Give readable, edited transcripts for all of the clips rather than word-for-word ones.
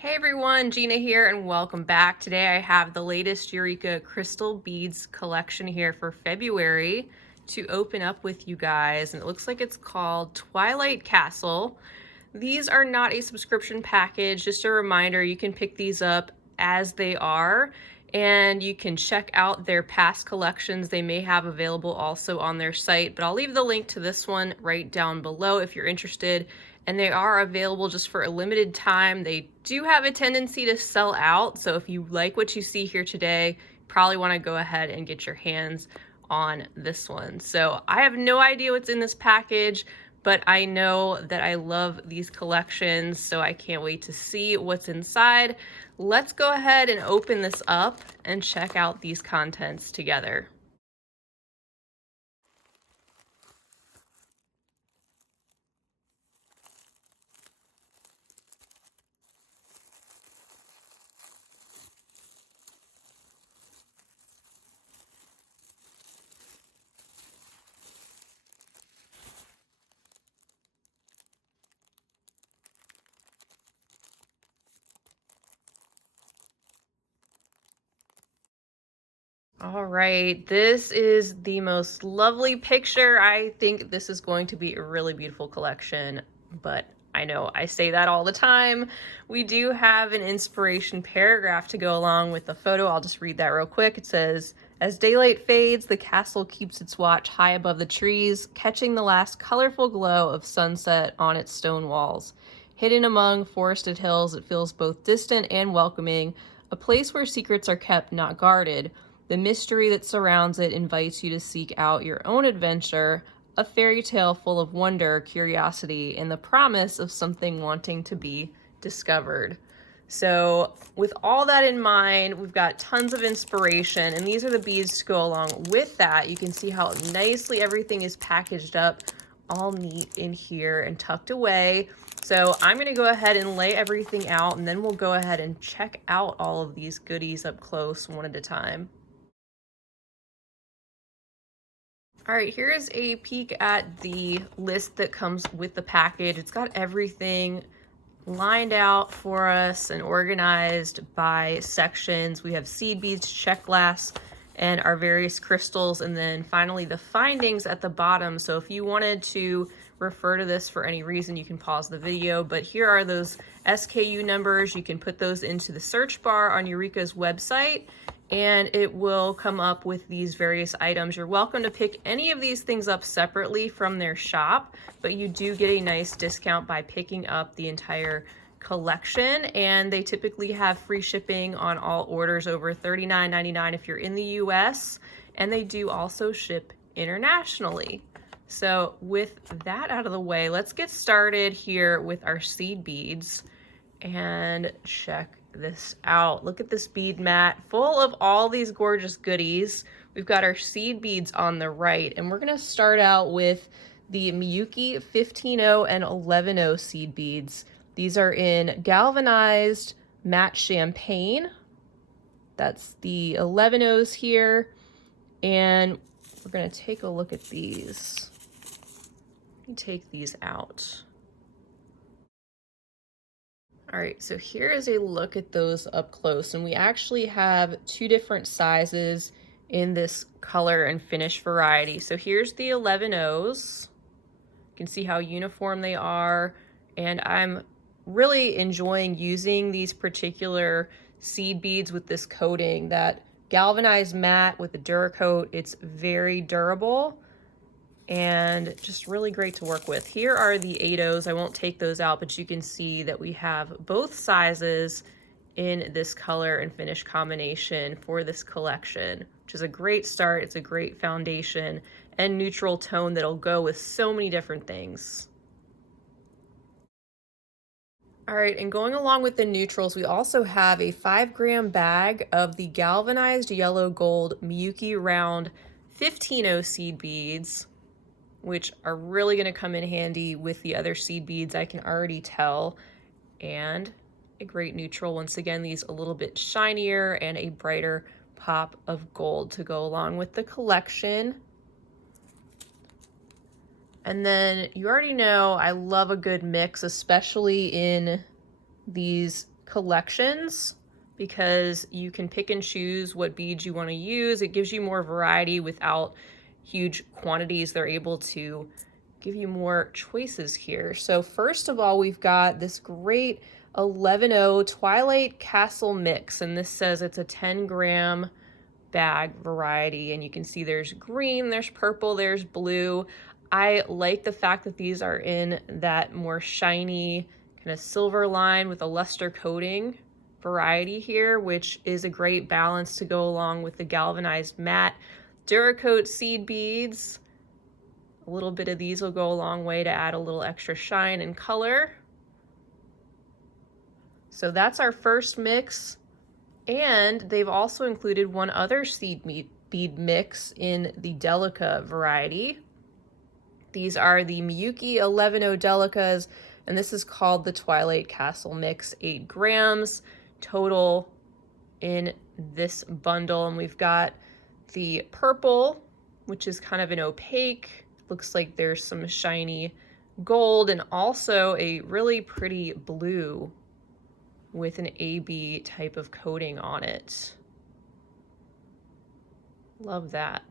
Hey everyone, Gina here and welcome back. Today I have the latest Eureka crystal beads collection here for February to open up with you guys, and it looks like it's called Twilight Castle. These are not a subscription package, just a reminder, you can pick these up as they are and you can check out their past collections they may have available also on their site, but I'll leave the link to this one right down below if you're interested. And they are available just for a limited time. They do have a tendency to sell out, so if you like what you see here today, you probably want to go ahead and get your hands on this one. So I have no idea what's in this package, but I know that I love these collections, so I can't wait to see what's inside. Let's go ahead and open this up and check out these contents together. All right, this is the most lovely picture. I think this is going to be a really beautiful collection, but I know I say that all the time. We do have an inspiration paragraph to go along with the photo. I'll just read that real quick. It says, "As daylight fades, the castle keeps its watch high above the trees, catching the last colorful glow of sunset on its stone walls. Hidden among forested hills, it feels both distant and welcoming, a place where secrets are kept, not guarded. The mystery that surrounds it invites you to seek out your own adventure, a fairy tale full of wonder, curiosity, and the promise of something wanting to be discovered." So with all that in mind, we've got tons of inspiration, and these are the beads to go along with that. You can see how nicely everything is packaged up, all neat in here and tucked away. So I'm going to go ahead and lay everything out, and then we'll go ahead and check out all of these goodies up close one at a time. All right, here's a peek at the list that comes with the package. It's got everything lined out for us and organized by sections. We have seed beads, check glass, and our various crystals, and then finally the findings at the bottom. So if you wanted to refer to this for any reason, you can pause the video, but here are those SKU numbers. You can put those into the search bar on Eureka's website, and it will come up with these various items. You're welcome to pick any of these things up separately from their shop, but you do get a nice discount by picking up the entire collection, and they typically have free shipping on all orders over $39.99 if you're in the US, and they do also ship internationally. So with that out of the way, let's get started here with our seed beads and check this out. Look at this bead mat full of all these gorgeous goodies. We've got our seed beads on the right, and we're going to start out with the Miyuki 15-0 and 11-0 seed beads. These are in galvanized matte champagne. That's the 11-0s here, and we're going to take a look at these. Let me take these out. All right, so here is a look at those up close, and we actually have two different sizes in this color and finish variety. So here's the 11-0s. You can see how uniform they are, and I'm really enjoying using these particular seed beads with this coating, that galvanized matte with the Duracoat. It's very durable and just really great to work with. Here are the 8-0s. I won't take those out, but you can see that we have both sizes in this color and finish combination for this collection, which is a great start. It's a great foundation and neutral tone that'll go with so many different things. All right, and going along with the neutrals, we also have a 5-gram bag of the galvanized yellow gold Miyuki round 15-0 seed beads, which are really going to come in handy with the other seed beads, I can already tell. And a great neutral. Once again, these a little bit shinier and a brighter pop of gold to go along with the collection. And then you already know I love a good mix, especially in these collections because you can pick and choose what beads you want to use. It gives you more variety without huge quantities. They're able to give you more choices here. So first of all, we've got this great 11.0 Twilight Castle mix, and this says it's a 10-gram bag variety, and you can see there's green, there's purple, there's blue. I like the fact that these are in that more shiny kind of silver line with a luster coating variety here, which is a great balance to go along with the galvanized matte Duracoat seed beads. A little bit of these will go a long way to add a little extra shine and color. So that's our first mix. And they've also included one other seed bead mix in the Delica variety. These are the Miyuki 11.0 Delicas, and this is called the Twilight Castle mix, 8 grams total in this bundle. And we've got the purple, which is kind of an opaque, looks like there's some shiny gold, and also a really pretty blue with an AB type of coating on it. Love that.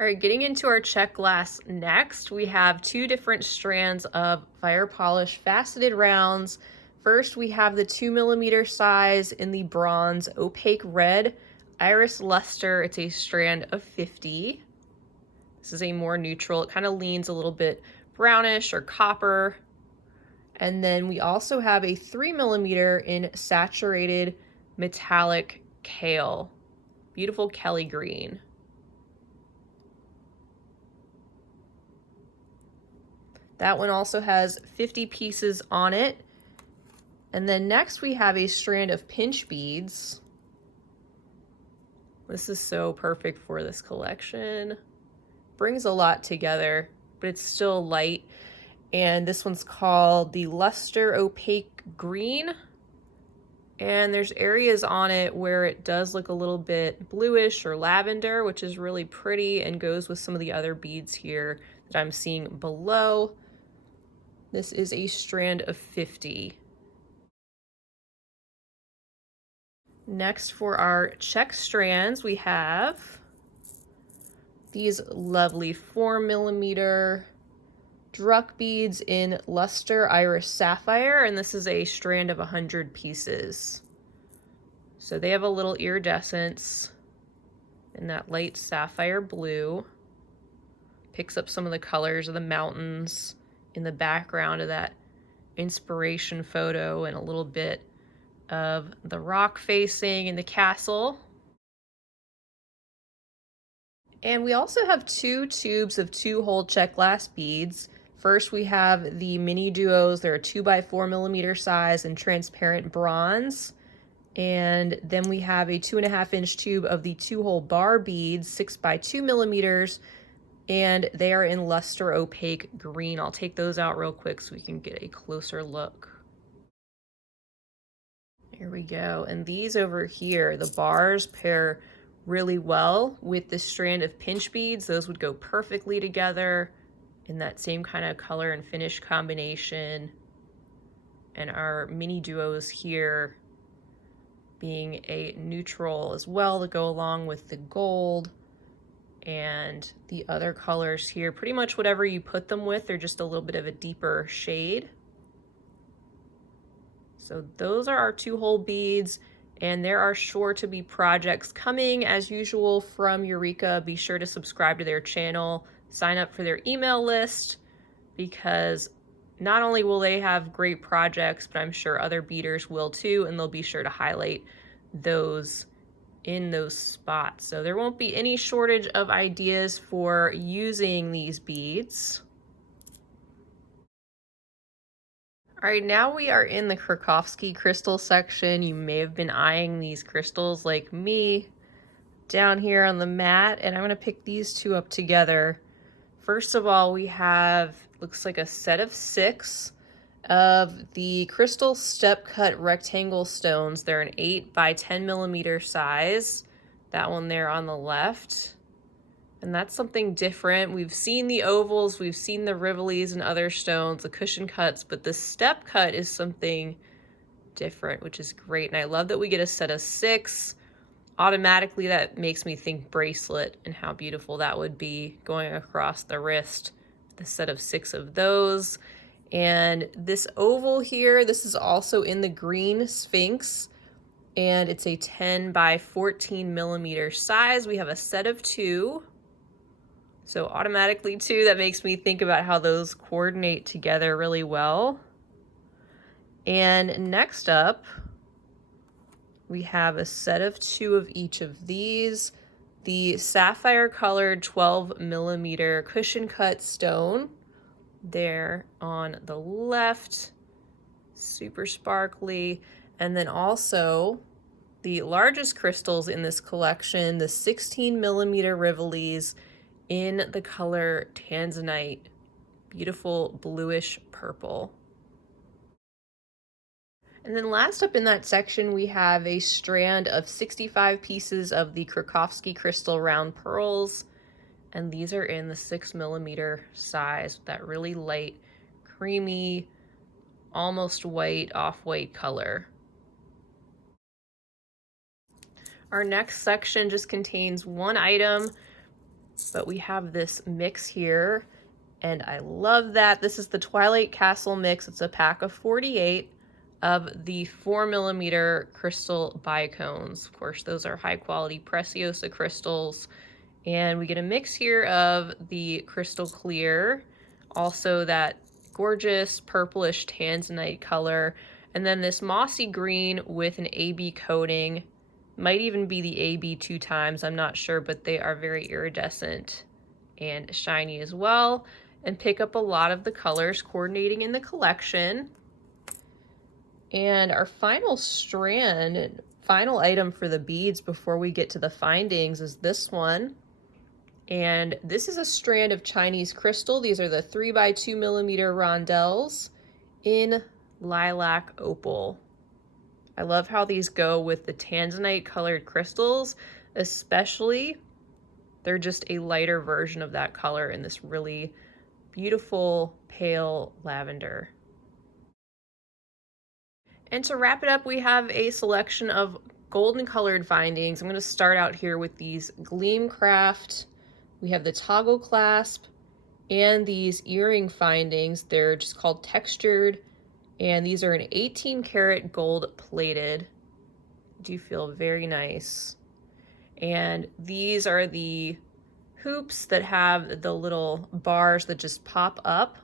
All right, getting into our Czech glass next, we have 2 different strands of fire polish faceted rounds. First, we have the 2mm size in the bronze opaque red iris luster. It's a strand of 50. This is a more neutral, it kind of leans a little bit brownish or copper. And then we also have a 3mm in saturated metallic kale. Beautiful Kelly green. That one also has 50 pieces on it. And then next we have a strand of pinch beads. This is so perfect for this collection. Brings a lot together, but it's still light. And this one's called the Luster Opaque Green. And there's areas on it where it does look a little bit bluish or lavender, which is really pretty and goes with some of the other beads here that I'm seeing below. This is a strand of 50. Next, for our Czech strands, we have these lovely 4mm Druck beads in luster iris sapphire, and this is a strand of 100 pieces. So they have a little iridescence in that light sapphire blue. Picks up some of the colors of the mountains in the background of that inspiration photo, and a little bit of the rock facing in the castle. And we also have 2 tubes of 2-hole Czech glass beads. First, we have the mini duos. They're a 2x4mm size and transparent bronze. And then we have a 2.5-inch tube of the 2-hole bar beads, 6x2mm, and they are in luster opaque green. I'll take those out real quick so we can get a closer look. Here we go. And these over here, the bars pair really well with the strand of pinch beads. Those would go perfectly together in that same kind of color and finish combination. And our mini duos here being a neutral as well to go along with the gold. And the other colors here, pretty much whatever you put them with, they're just a little bit of a deeper shade. So those are our 2-hole beads, and there are sure to be projects coming as usual from Eureka. Be sure to subscribe to their channel, sign up for their email list, because not only will they have great projects, but I'm sure other beaders will too, and they'll be sure to highlight those in those spots. So there won't be any shortage of ideas for using these beads. All right, now we are in the Krakowski crystal section. You may have been eyeing these crystals like me down here on the mat, and I'm gonna pick these 2 up together. First of all, we have, looks like a set of 6 of the crystal step cut rectangle stones. They're an 8x10mm size. That one there on the left. And that's something different. We've seen the ovals, we've seen the rivolis and other stones, the cushion cuts, but the step cut is something different, which is great. And I love that we get a set of 6. Automatically, that makes me think bracelet and how beautiful that would be going across the wrist. The set of 6 of those. And this oval here, this is also in the green Sphinx, and it's a 10 by 14 millimeter size. We have a set of 2. So automatically 2, that makes me think about how those coordinate together really well. And next up, we have a set of 2 of each of these. The sapphire colored 12 millimeter cushion cut stone there on the left, super sparkly. And then also the largest crystals in this collection, the 16 millimeter rivolis in the color tanzanite, beautiful bluish purple. And then last up in that section, we have a strand of 65 pieces of the Krakowski crystal round pearls. And these are in the 6 millimeter size, that really light, creamy, almost white, off-white color. Our next section just contains 1 item, but we have this mix here, and I love that. This is the Twilight Castle mix. It's a pack of 48 of the 4 millimeter crystal bicones. Of course, those are high quality Preciosa crystals. And we get a mix here of the crystal clear, also that gorgeous purplish tanzanite color, and then this mossy green with an AB coating. Might even be the AB 2 times, I'm not sure, but they are very iridescent and shiny as well, and pick up a lot of the colors coordinating in the collection. And our final strand, final item for the beads before we get to the findings is this one. And this is a strand of Chinese crystal. These are the 3 by 2 millimeter rondelles in lilac opal. I love how these go with the tanzanite colored crystals, especially they're just a lighter version of that color in this really beautiful pale lavender. And to wrap it up, we have a selection of golden colored findings. I'm going to start out here with these Gleam Craft. We have the toggle clasp and these earring findings. They're just called textured, and these are an 18 karat gold plated. Do feel very nice. And these are the hoops that have the little bars that just pop up,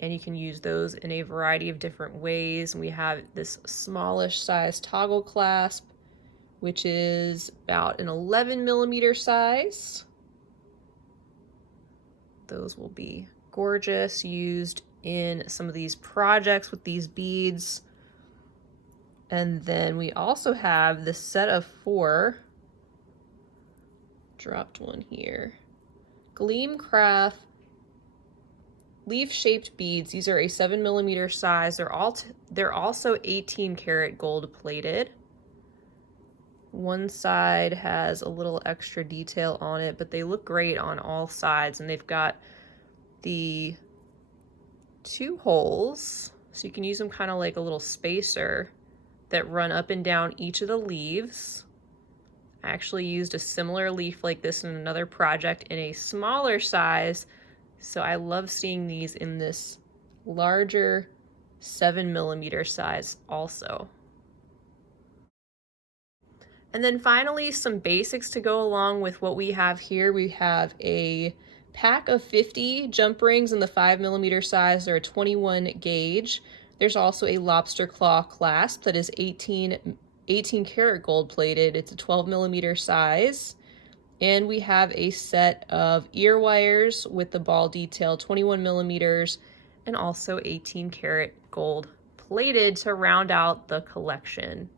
and you can use those in a variety of different ways. And we have this smallish size toggle clasp, which is about an 11 millimeter size. Those will be gorgeous, used in some of these projects with these beads. And then we also have this set of 4, dropped one here, Gleam Craft leaf-shaped beads. These are a 7 millimeter size. They're also 18 karat gold plated. One side has a little extra detail on it, but they look great on all sides. And they've got the 2 holes, so you can use them kind of like a little spacer that run up and down each of the leaves. I actually used a similar leaf like this in another project in a smaller size, so I love seeing these in this larger 7 millimeter size also. And then finally, some basics to go along with what we have here. We have a pack of 50 jump rings in the 5 millimeter size. They're a 21 gauge. There's also a lobster claw clasp that is 18 karat gold plated. It's a 12 millimeter size. And we have a set of ear wires with the ball detail, 21 millimeters, and also 18 karat gold plated to round out the collection.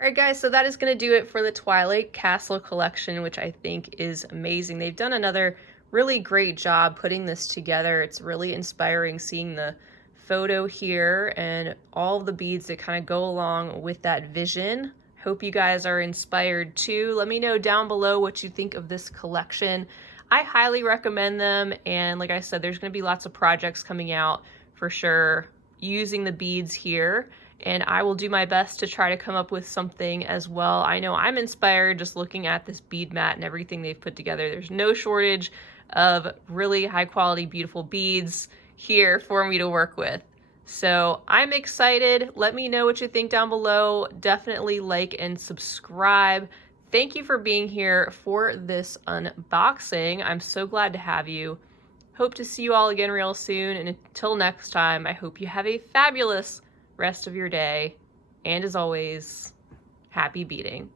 All right, guys, so that is going to do it for the Twilight Castle collection, which I think is amazing. They've done another really great job putting this together. It's really inspiring seeing the photo here and all the beads that kind of go along with that vision. I Hope you guys are inspired too. Let me know down below what you think of this collection. I highly recommend them, and like I said, there's going to be lots of projects coming out for sure using the beads here, and I will do my best to try to come up with something as well. I know I'm inspired just looking at this bead mat and everything they've put together. There's no shortage of really high quality, beautiful beads here for me to work with. So I'm excited. Let me know what you think down below. Definitely like and subscribe. Thank you for being here for this unboxing. I'm so glad to have you. Hope to see you all again real soon. And until next time, I hope you have a fabulous rest of your day. And as always, happy beading.